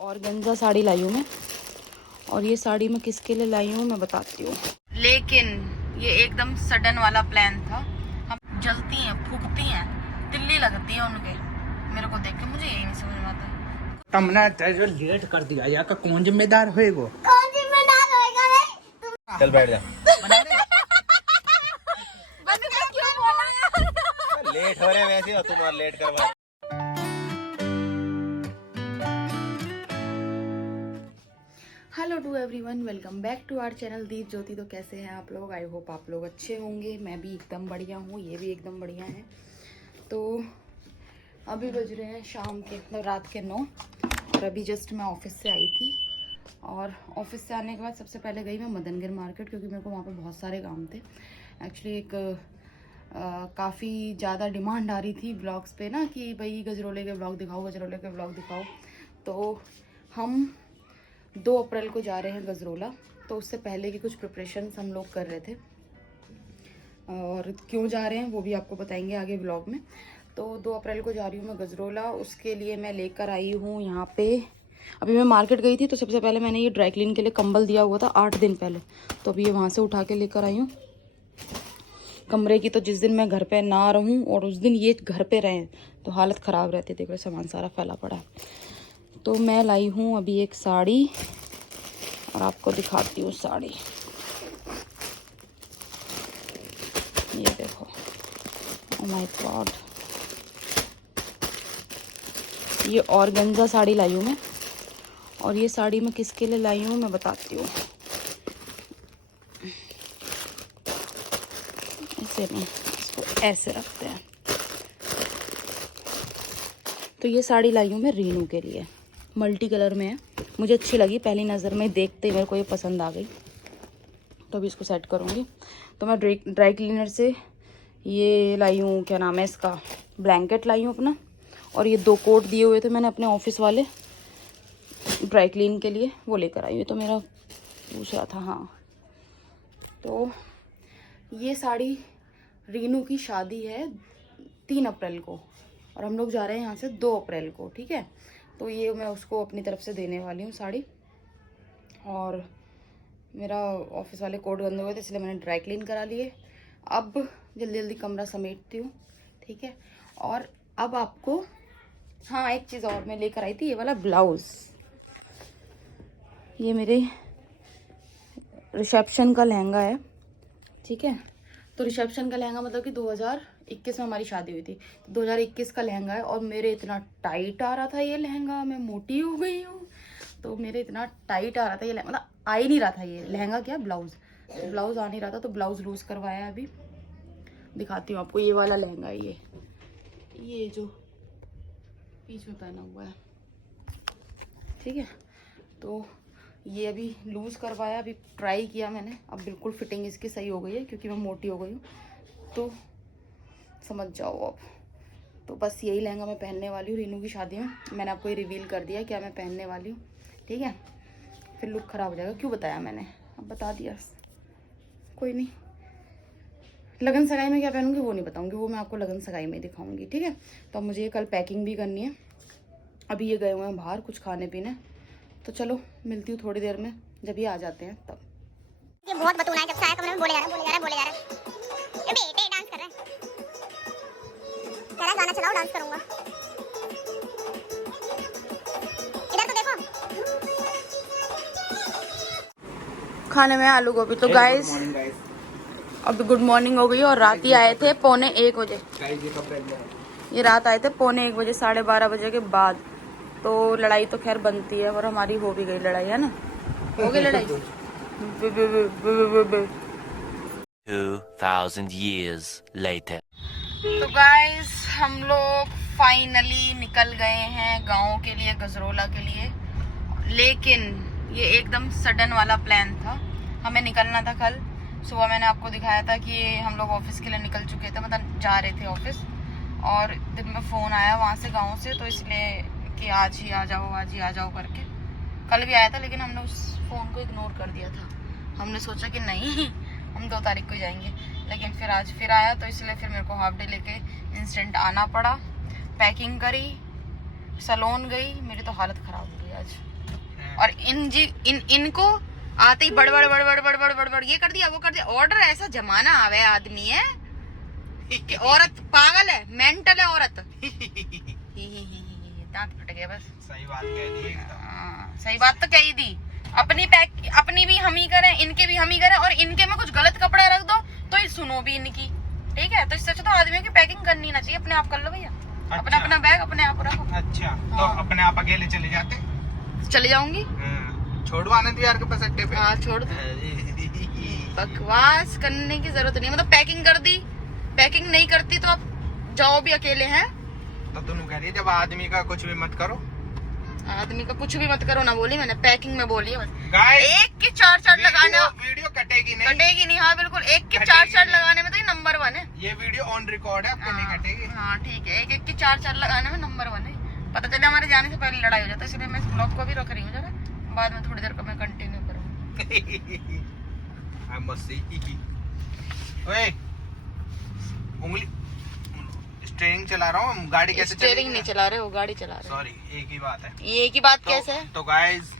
Organza sari लाई हूँ मैं, और ये साड़ी मैं किसके लिए लाई हूँ मैं बताती हूँ। लेकिन ये एकदम सडन वाला प्लान था। हम जलती हैं, फूकती हैं, दिल्ली लगती है उनके। मेरे को देख के मुझे यही नहीं समझ में आता। तुमने जो लेट कर दिया या का कौन जिम्मेदार होएगा? कौन जिम्मेदार होएगा रे? चल बैठ जा। क्यों बोला? लेट हो रहे वैसे हो तुम, और लेट करवा। Hello to everyone, welcome back to our channel Deep Jyoti. तो कैसे हैं आप लोग? आई होप आप लोग अच्छे होंगे। मैं भी एकदम बढ़िया हूँ, ये भी एकदम बढ़िया है। तो अभी बज रहे हैं शाम के, मतलब रात के 9, और अभी जस्ट मैं ऑफिस से आई थी। और ऑफिस से आने के बाद सबसे पहले गई मैं मदनगिर मार्केट, क्योंकि मेरे को वहाँ पे बहुत सारे काम थे। एक्चुअली एक काफ़ी ज़्यादा डिमांड आ रही थी ब्लॉग्स पे ना, कि भाई गजरोले के ब्लॉग दिखाओ, गजरोले के ब्लॉग दिखाओ। तो हम 2 अप्रैल को जा रहे हैं गजरोला, तो उससे पहले की कुछ प्रिपरेशंस हम लोग कर रहे थे, और क्यों जा रहे हैं वो भी आपको बताएंगे आगे व्लॉग में। तो 2 अप्रैल को जा रही हूँ मैं गजरोला। उसके लिए मैं लेकर आई हूँ यहाँ पे, अभी मैं मार्केट गई थी तो सबसे पहले मैंने ये ड्राई क्लीन के लिए कंबल दिया हुआ था 8 दिन पहले, तो अभी ये वहाँ से उठा के लेकर आई हूँ कमरे की। तो जिस दिन मैं घर पे ना रहूँ और उस दिन ये घर पे रहें तो हालत ख़राब रहती है। देखो सामान सारा फैला पड़ा है। तो मैं लाई हूँ अभी एक साड़ी, और आपको दिखाती हूँ साड़ी। ये देखो, ओह माय गॉड, ये ऑर्गेन्जा साड़ी लाई हूँ मैं, और ये साड़ी मैं किसके लिए लाई हूँ मैं बताती हूँ। ऐसे नहीं, इसको ऐसे रखते हैं। तो ये साड़ी लाई हूँ मैं रीनू के लिए, मल्टी कलर में है। मुझे अच्छी लगी, पहली नज़र में देखते ही मेरे को ये पसंद आ गई, तो अभी इसको सेट करूँगी। तो मैं ड्राई क्लीनर से ये लाई हूँ, क्या नाम है इसका, ब्लैंकेट लाई हूँ अपना। और ये 2 कोट दिए हुए थे मैंने अपने ऑफिस वाले ड्राई क्लीन के लिए, वो लेकर आई हूँ। तो मेरा पूछ रहा था, हाँ। तो ये साड़ी, रीनू की शादी है 3 अप्रैल को, और हम लोग जा रहे हैं यहाँ से 2 अप्रैल को, ठीक है। तो ये मैं उसको अपनी तरफ से देने वाली हूँ साड़ी। और मेरा ऑफिस वाले कोट गंदे हुए थे, इसलिए मैंने ड्राई क्लीन करा लिए। अब जल्दी जल्दी कमरा समेटती हूँ, ठीक है। और अब आपको, हाँ एक चीज़ और मैं लेकर आई थी, ये वाला ब्लाउज़। ये मेरे रिसेप्शन का लहंगा है, ठीक है। तो रिसेप्शन का लहंगा मतलब कि 2021 में हमारी शादी हुई थी, तो 2021 का लहंगा है। और मेरे इतना टाइट आ रहा था ये लहंगा, मैं मोटी हो गई हूँ, तो मेरे इतना टाइट आ रहा था ये लहंगा, मतलब आ ही नहीं रहा था ये लहंगा, क्या ब्लाउज़, तो ब्लाउज़ आ नहीं रहा था। तो ब्लाउज़ लूज़ करवाया है, अभी दिखाती हूँ आपको। ये वाला लहंगा है, ये जो बीच में पहना हुआ है, ठीक है। तो ये अभी लूज़ करवाया, अभी ट्राई किया मैंने, अब बिल्कुल फिटिंग इसकी सही हो गई है, क्योंकि मैं मोटी हो गई हूँ, तो समझ जाओ अब। तो बस यही लहंगा मैं पहनने वाली हूँ रीनू की शादी में। मैंने आपको ये रिवील कर दिया क्या मैं पहनने वाली हूँ, ठीक है। फिर लुक ख़राब हो जाएगा, क्यों बताया मैंने, अब बता दिया, कोई नहीं। लगन सगाई में क्या पहनूंगी वो नहीं बताऊंगी, वो मैं आपको लगन सगाई में दिखाऊंगी, ठीक है। तो अब मुझे कल पैकिंग भी करनी है। अभी ये गए हुए हैं बाहर कुछ खाने पीने, तो चलो मिलती हूँ थोड़ी देर में, जब ये आ जाते हैं तब। ये बहुत बतूना है, जब से आया कमरे में बोले जा रहा है। ये बेटे डांस कर रहे हैं, तेरा गाना चलाओ डांस करूंगा। इधर तो देखो, खाने में आलू गोभी। तो गाइस अब गुड मॉर्निंग हो गई, और रात ही आए थे 1:45 बजे। ये रात आए थे 1:45 बजे, 12:30 बजे के बाद। तो लड़ाई तो खैर बनती है, और हमारी हो भी गई लड़ाई, है ना, हो गई लड़ाई। 2000 years later. तो गाइस हम लोग फाइनली निकल गए हैं गांव के लिए, गजरोला के लिए। लेकिन ये एकदम सडन वाला प्लान था। हमें निकलना था कल सुबह, मैंने आपको दिखाया था कि हम लोग ऑफिस के लिए निकल चुके थे, मतलब जा रहे थे ऑफिस। और दिन में फ़ोन आया वहाँ से गांव से, तो इसलिए कि आज ही आ जाओ करके। कल भी आया था, लेकिन हमने उस फ़ोन को इग्नोर कर दिया था। हमने सोचा कि नहीं हम 2 तारीख को जाएंगे, लेकिन फिर आज फिर आया, तो इसलिए फिर मेरे को हाफ डे लेके इंस्टेंट आना पड़ा। पैकिंग करी, सलोन गई, मेरी तो हालत खराब हो गई आज। और इनको आते ही बड़ बड़ ये कर दिया वो कर दिया। ऑर्डर ऐसा जमाना आवे आदमी है कि औरत पागल है, मेंटल है औरत। दांत फट गया बस। सही बात कह दी। सही बात तो कही दी। अपनी भी हम ही करें, इनके भी हम ही करें, और इनके में कुछ गलत कपड़ा रख दो तो ये सुनो भी इनकी। ठीक है, तो इससे अच्छा तो आदमी की पैकिंग करनी ना चाहिए, अपने आप कर लो भैया। अपना अपना बैग अपने आप रखो। अच्छा, तो अपने आप अकेले चले जाते? चले जाऊंगी। छोड़ो आनंद विहार के पास अड्डे पे। हाँ छोड़ दो, बकवास करने की जरूरत नहीं। मतलब पैकिंग कर दी, पैकिंग नहीं करती तो आप जाओ भी अकेले हैं। तो तुम कह रही जब आदमी का कुछ भी मत करो। आदमी का कुछ भी मत करो ना बोली मैंने, पैकिंग में बोली है बस। गाइस, एक के चार लगाना, वीडियो कटेगी नहीं। कटेगी नहीं। हाँ बिल्कुल, एक के चार लगाने में तो ये नंबर 1 है। ये वीडियो ऑन रिकॉर्ड है, आपको नहीं कटेगी। हाँ ठीक है, एक के चार लगाने में नंबर 1 है। पता चले हमारे जाने से पहले लड़ाई हो जाता है, इसलिए मैं इस ब्लॉग को भी रख रही हूँ जरा, बाद में थोड़ी देर को मैं कंटिन्यू करूँगी। ओए, उंगली स्टीयरिंग चला रहा हूँ, गाड़ी कैसे स्टीयरिंग नहीं चला रहे हो, गाड़ी चला रहे हो। सॉरी, एक ही बात है। ये एक ही बात कैसे है? तो गाइस,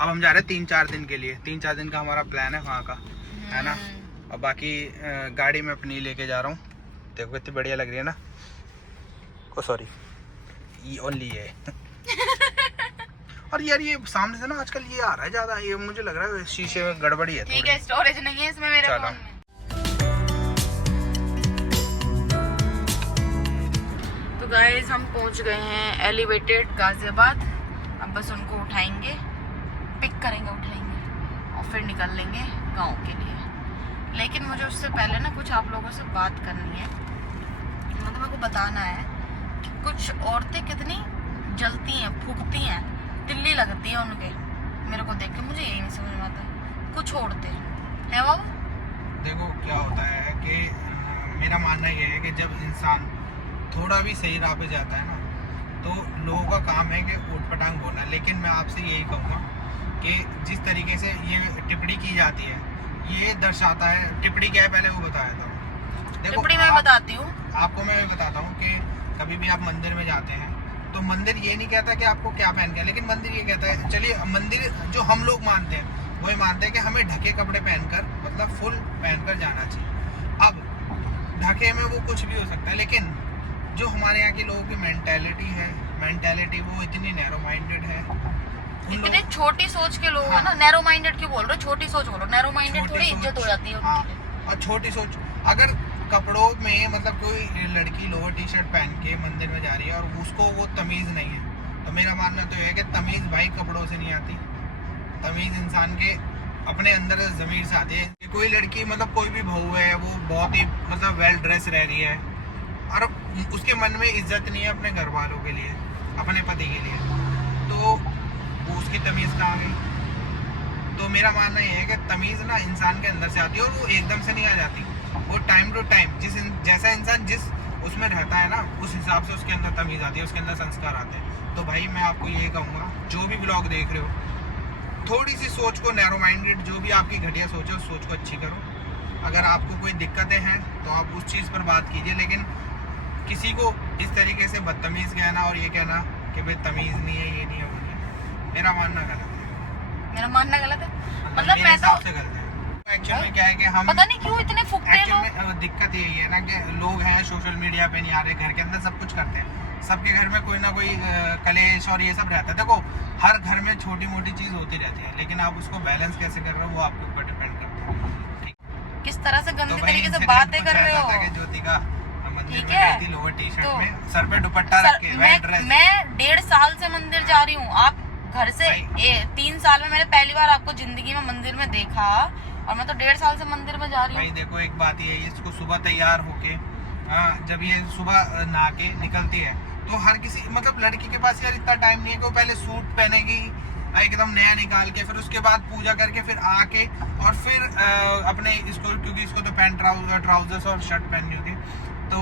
अब हम जा रहे हैं 3-4 दिन के लिए। 3-4 दिन का हमारा प्लान है वहाँ का, है ना। और बाकी गाड़ी में अपनी लेके जा रहा हूँ। देखो कितनी बढ़िया लग रही है ना। ओ सॉरी, ये ओनली है। और यार ये सामने से ना आजकल ये आ रहा है ज्यादा, ये मुझे लग रहा है शीशे में गड़बड़ी है। ठीक है, स्टोरेज नहीं है इसमें मेरे फोन में। तो गाइस, हम पहुंच गए हैं एलिवेटेड गाजियाबाद। अब बस उनको उठाएंगे, पिक करेंगे, उठाएंगे और फिर निकल लेंगे गांव के लिए। लेकिन मुझे उससे पहले ना कुछ आप लोगों से बात करनी है। मतलब मेरे को बताना है कि कुछ औरतें कितनी जलती हैं, फूकती हैं, दिल्ली लगती है उनके। मेरे को देख के मुझे यही नहीं समझ में आता कुछ औरतें है बाबू। देखो क्या होता है कि मेरा मानना ये है कि जब इंसान थोड़ा भी सही राह पे जाता है ना, तो लोगों का काम है कि उठपटांग बोलना। लेकिन मैं आपसे यही कहूँगा कि जिस तरीके से ये टिप्पणी की जाती है, ये दर्शाता है। टिप्पणी क्या है पहले वो बता देता हूँ। टिप्पणी मैं बताती हूँ आपको। मैं बताता हूँ कि कभी भी आप मंदिर में जाते हैं तो मंदिर ये नहीं कहता कि आपको क्या पहन के, लेकिन मंदिर ये कहता है, चलिए मंदिर जो हम लोग मानते हैं वो ये मानते हैं कि हमें ढके कपड़े पहनकर, मतलब फुल पहनकर जाना चाहिए। अब ढके में वो कुछ भी हो सकता है, लेकिन जो हमारे यहाँ के लोगों की मेंटालिटी वो इतनी नैरो माइंडेड है। इतने छोटी सोच के लोग हैं ना। नैरो माइंडेड क्यों बोल रहे हो? छोटी सोच बोलो। नैरो माइंडेड थोड़ी इज्जत हो जाती है उनकी। और छोटी सोच, अगर कपड़ों में मतलब कोई लड़की लोअर टी शर्ट पहन के मंदिर में जा रही है और उसको वो तमीज नहीं है, तो मेरा मानना तो ये है कि तमीज भाई कपड़ों से नहीं आती। तमीज इंसान के अपने अंदर ज़मीर से आती है। कोई लड़की, मतलब कोई भी बहू है, वो बहुत ही मतलब वेल ड्रेस रह रही है और उसके मन में इज्जत नहीं है अपने घर वालों के लिए, अपने पति के लिए, तो वो उसकी तमीज़ कहाँ गई? तो मेरा मानना ये है कि तमीज़ ना इंसान के अंदर से आती है और वो एकदम से नहीं आ जाती। वो टाइम टू टाइम जैसा इंसान जिस उसमें रहता है ना, उस हिसाब से उसके अंदर तमीज़ आती है, उसके अंदर संस्कार आते हैं। तो भाई मैं आपको ये कहूँगा, जो भी ब्लॉग देख रहे हो, थोड़ी सी सोच को, नैरो माइंडेड जो भी आपकी घटिया सोच है, उस सोच को अच्छी करो। अगर आपको कोई दिक्कतें हैं तो आप उस चीज़ पर बात कीजिए, लेकिन किसी को इस तरीके से बदतमीज़ कहना और ये कहना कि भाई तमीज़ नहीं है, ये नहीं है, वो नहीं है, मेरा मानना गलत है। मेरा मानना गलत है? मतलब मेरे हिसाब से गलत है। एक्चुअल में क्या है कि हम पता नहीं क्यों इतने फुकते हैं लोग। दिक्कत यही है ना कि लोग हैं सोशल मीडिया पे नहीं आ रहे, घर के अंदर सब कुछ करते हैं। सबके घर में कोई ना कोई कलेश और ये सब रहता है। देखो, हर घर में छोटी मोटी चीज़ होती रहती है, लेकिन आप उसको बैलेंस कैसे कर रहे हो वो आपके ऊपर डिपेंड करता है। किस तरह से गंदी तो तरीके से बातें कर रहे हो। ज्योति का मंदिर ठीक में है, रहती लोअर टी शर्ट तो में, सर पे दुपट्टा रख के, वेल ड्रेस। मैं 1.5 साल से मंदिर जा रही हूँ। आप घर से 3 साल में मैंने पहली बार आपको जिंदगी में मंदिर में देखा, और मैं तो 1.5 साल से मंदिर में जा रही हूँ। भाई देखो, एक बात ये है, इसको सुबह तैयार होके, जब ये सुबह नहा के निकलती है, तो हर किसी, मतलब लड़की के पास यार इतना टाइम नहीं है कि वो पहले सूट पहनेगी एकदम नया निकाल के, फिर उसके बाद पूजा करके, फिर आके और फिर अपने इसको, क्योंकि इसको तो पैंट ट्राउजर्स और शर्ट पहननी होती, तो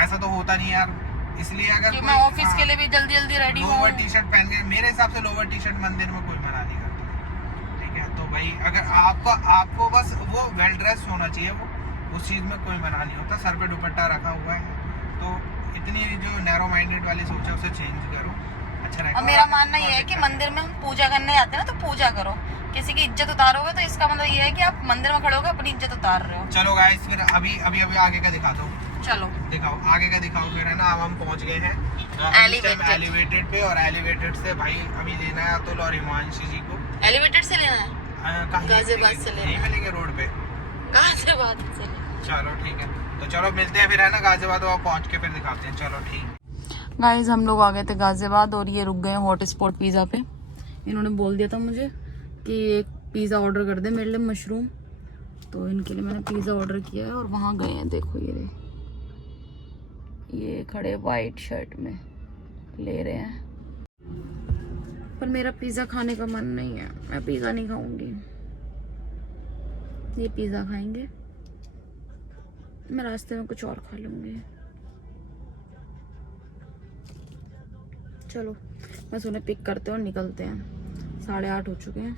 ऐसा तो होता नहीं यार। इसलिए अगर मैं ऑफिस के लिए भी जल्दी जल्दी रेडी हूँ। लोअर टी शर्ट पहन के, मेरे हिसाब से लोअर टी शर्ट मंदिर में कोई मना नहीं करता। ठीक है, तो भाई अगर आपको बस वो वेल ड्रेस होना चाहिए, वो उस चीज़ में कोई मना नहीं होता। सर पे दुपट्टा रखा हुआ है तो इतनी जो नैरो माइंडेड वाली सोच है उसे चेंज करो, अच्छा रहेगा। और मेरा मानना ये है कि मंदिर में हम पूजा करने आते हैं ना, तो पूजा करो। किसी की इज्जत उतारोगे तो इसका मतलब ये है कि आप मंदिर में खड़े होकर अपनी इज्जत उतार रहे हो। चलो गाइस, फिर अभी आगे का दिखाता हूँ। चलो दिखाओ, आगे का दिखाओ फिर, है ना। अब हम पहुंच गए हैं एलिवेटेड पे, और एलिवेटेड से भाई अभी लेना है अतुल और हिमांशी जी को। एलिवेटेड से लेना है, गाजियाबाद से लेना नहीं है। मिलेंगे रोड पे, गाजियाबाद से लेना। चलो ठीक है, तो चलो मिलते हैं फिर, है ना गाजियाबाद। वहाँ पहुँच के फिर दिखाते हैं, चलो ठीक। गाइस हम लोग आ गए थे गाजियाबाद और ये रुक गए हॉट स्पॉट पिज़्ज़ा पे। इन्होंने बोल दिया था मुझे कि एक पिज़्ज़ा ऑर्डर कर दे मेरे लिए, मशरूम। तो इनके लिए मैंने पिज़्ज़ा ऑर्डर किया है और वहाँ गए हैं। देखो ये खड़े वाइट शर्ट में ले रहे हैं, पर मेरा पिज़्ज़ा खाने का मन नहीं है। मैं पिज़्ज़ा नहीं खाऊंगी, ये पिज़्ज़ा खाएंगे। मैं रास्ते में कुछ और खा लूंगी। चलो बस उन्हें पिक करते हैं और निकलते हैं। 8:30 हो चुके हैं,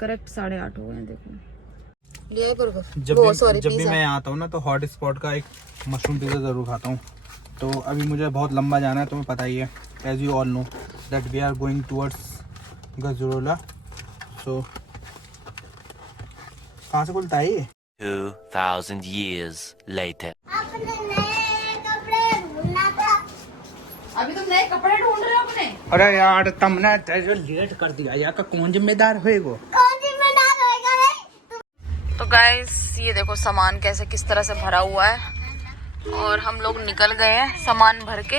करेक्ट 8:30 हो गए हैं। देखो लिया बर्गर। जब भी मैं यहाँ आता हूँ ना, तो हॉट स्पॉट का एक मशरूम पिज़्ज़ा ज़रूर खाता हूँ। तो अभी मुझे बहुत लंबा जाना है, तुम्हें पता ही है, as you all know that we are going towards Gajraula. So कहाँ से खुलता है ये? 2000 years later. अपने नए कपड़े ढूंढना था। अभी तुम नए कपड़े ढूंढ रहे हो अपने? अरे यार तुमने जो लेट कर दिया यार, का कौन जिम्मेदार होएगा? कौन जिम्मेदार होएगा रे? तो गाइस ये देखो सामान कैसे किस तरह से भरा हुआ है, और हम लोग निकल गए हैं सामान भर के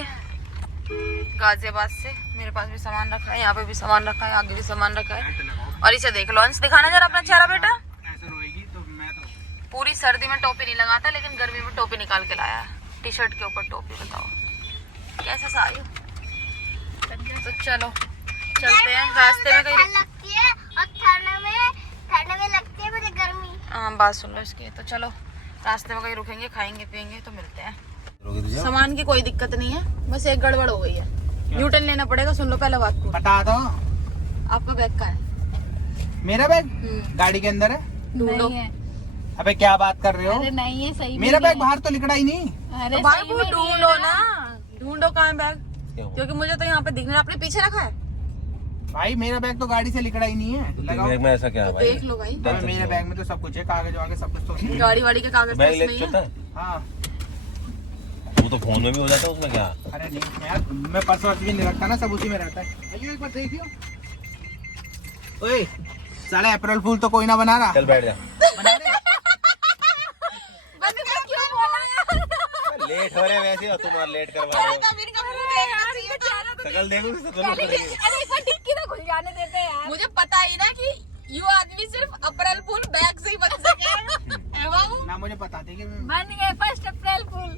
गाजियाबाद से। मेरे पास भी सामान रखा है, यहाँ पे भी सामान रखा है, आगे भी सामान रखा है। और इसे देख लो, अंश दिखाना जरा अपना चेहरा बेटा। ऐसे रोएगी तो मैं तो पूरी सर्दी में टोपी नहीं लगाता, लेकिन गर्मी में टोपी निकाल के लाया है। टी शर्ट के ऊपर टोपी, बताओ कैसे सारी। तो चलो चलते हैं, रास्ते में कहीं लगती है और ठंड में लगती है मुझे गर्मी। हाँ बात सुन लो इसकी। तो चलो रास्ते में कहीं रुकेंगे, खाएंगे पियेंगे, तो मिलते हैं। सामान की कोई दिक्कत नहीं है, बस एक गड़बड़ हो गई है, न्यूटन लेना पड़ेगा। सुन लो पहले बात को। बता दो। आपका बैग कहाँ है? मेरा बैग गाड़ी के अंदर है। ढूंढो। अबे क्या बात कर रहे हो? अरे नहीं है सही मेरा बैग बाहर तो लिखड़ा ही नहीं। अरे तो भाई सही वो में ढूंढो ना, ढूंढो कहाँ है बैग, क्योंकि मुझे तो यहाँ पे दिख रहा है। आपने पीछे रखा है? भाई मेरा बैग तो गाड़ी से लिखड़ा ही नहीं है। लगाओ। बैग में ऐसा क्या है तो भाई? देख लो भाई, अबे मेरे बैग में तो सब कुछ है, कागज वागज सब कुछ तो है। गाड़ी वाड़ी के कागज बैग तो लेके इसमें चलता ही है। है? हाँ। वो तो फोन में भी हो जाता है, उसमें क्या? अरे नहीं यार, मैं पर्स वर्स भी नहीं रखता ना, सब उसी में रहता है। आइयो एक बार देखियो। ओए साले अप्रैल फूल तो कोई ना बना रहा। चल बैठ जा। बना दे। क्यों बोला यार? लेट हो रहे वैसे, और तुम और लेट करवा रहे हो। शकल देखो तो दोनों करेंगे। मुझे पता ही ना कि यू आदमी सिर्फ अप्रैल फूल बैग से ही बन सके। ना मुझे पता थी कि बन गए 1 अप्रैल फूल।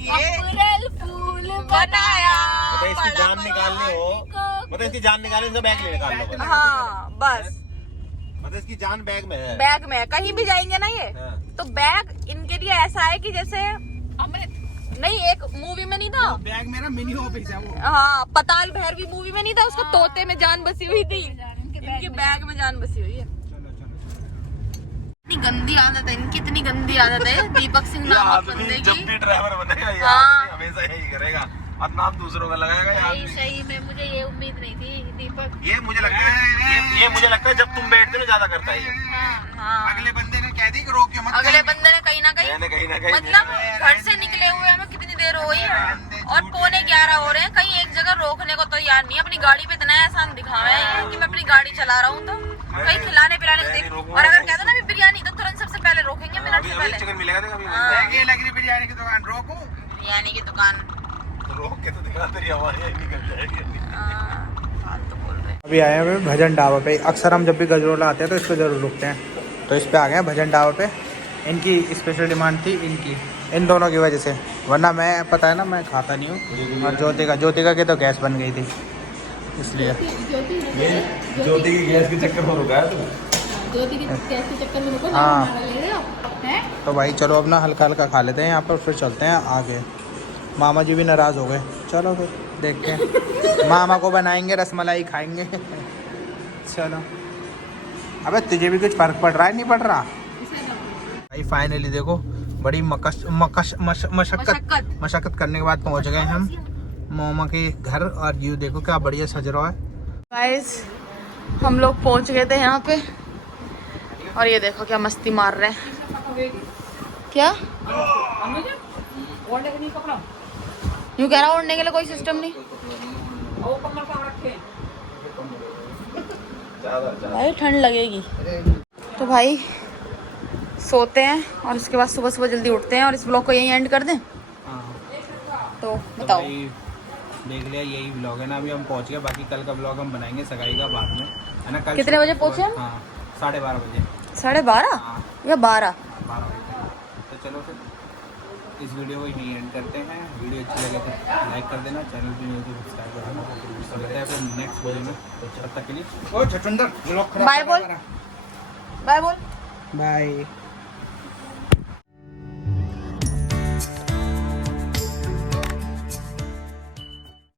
ये अप्रैल फूल बनाया मतलब इसकी जान निकालनी हो, मतलब इसकी जान निकालने से बैग ले निकाल लो बस। हाँ बस मतलब इसकी जान बैग में है। बैग में है। कहीं भी जाएंगे ना ये, हाँ। तो बैग इनके लिए ऐसा है कि जैसे अमृत। नहीं, एक मूवी में नहीं था, बैग मेरा मिनी ऑफिस है वो। हाँ पताल भैरवी मूवी में नहीं था, उसको तोते में जान बसी हुई थी, इनके बैग में जान बसी हुई है। चलो चलो। इतनी गंदी आदत है इनकी, इतनी गंदी आदत है दीपक सिंह ये नामक आदमी बंदे जब की। भी ड्राइवर बनेगा ये हाँ। आदमी हमेशा यही करेगा, और नाम दूसरों का लगाएगा ये सही आदमी। सही में मुझे ये उम्मीद नहीं थी दीपक। ये मुझे लगता है, ये मुझे लगता है जब तुम बैठते हो ज्यादा करता है ये। हाँ अगले बंदे ने कह दी कि रोक के मत। अगले बंदे ने कहीं ना मैंने कहीं, कहीं ना कहीं मतलब घर से निकले हुए हमें कितनी देर हो गई है और 11:15 हो रहे हैं, कहीं एक जगह रोकने को तैयार नहीं है। अपनी गाड़ी पे इतना एहसान दिखावा है कि मैं अपनी गाड़ी चला रहा हूँ, तो कहीं खिलाने पिलाने को देख। और अगर कहते ना भी बिरयानी, तो तुरंत सबसे पहले रोकेंगे, मिनट अभी से अभी पहले। चिकन मिलेगा देखा अभी। हाँ। ये लग रही बिरयानी की दुकान, रोको। बिरयानी की दुकान। तो रोक के तो दिखा, तेरी आवाज यही निकल जाएगी। फालतू बोल रहे हैं। अभी आए हैं भजन ढाबा पे। अक्सर हम जब भी गजरोला आते हैं तो इस पे जरूर रुकते हैं, तो इस पे आ गए हैं भजन ढाबा पे। इनकी स्पेशल डिमांड थी, इन दोनों की वजह से, वरना मैं पता है ना मैं खाता नहीं हूँ। और ज्योतिका की तो गैस बन गई थी, इसलिए। ज्योति की गैस के चक्कर में रुका है तू। ज्योति की गैस के चक्कर में रुको, हाँ। नारा ले रहे हो हैं? तो भाई चलो अब ना हल्का हल्का खा लेते हैं यहाँ पर, फिर चलते हैं आगे। मामा जी भी नाराज़ हो गए, चलो फिर देखते हैं। मामा को बनाएंगे रसमलाई, खाएंगे। चलो। अबे तुझे भी कुछ फर्क पड़ रहा है, नहीं पड़ रहा? भाई फाइनली देखो बड़ी मशक्कत करने के बाद पहुंच गए हम मोमा के घर। और ये देखो क्या बढ़िया सज रहा है। गाइस हम लोग पहुंच गए थे यहाँ पे और ये देखो क्या मस्ती मार रहे हैं। क्या यूँ कह रहा ओढ़ने के लिए कोई सिस्टम नहीं भाई, ठंड लगेगी। तो भाई सोते हैं और उसके बाद सुबह सुबह जल्दी उठते हैं और इस ब्लॉग को यहीं एंड कर दें। तो बताओ। देख लिया यही ब्लॉग है ना। अभी हम पहुंच गए, बाकी कल का ब्लॉग हम बनाएंगे सगाई का बाद में, है ना। कल कितने बजे पहुंचे हम? हाँ 12:30 बजे। 12:30 हाँ या 12? 12 बजे। तो चलो फिर इस वीडियो को यहीं एंड करते हैं। वीडियो अच्छी लगे तो लाइक कर देना, चैनल पे सब्सक्राइब कर देना। तो मिलते हैं फिर नेक्स्ट वीडियो में, तब तक के लिए ओ छछुंदर ब्लॉग खराब बाय बोल, बाय बोल। बाय।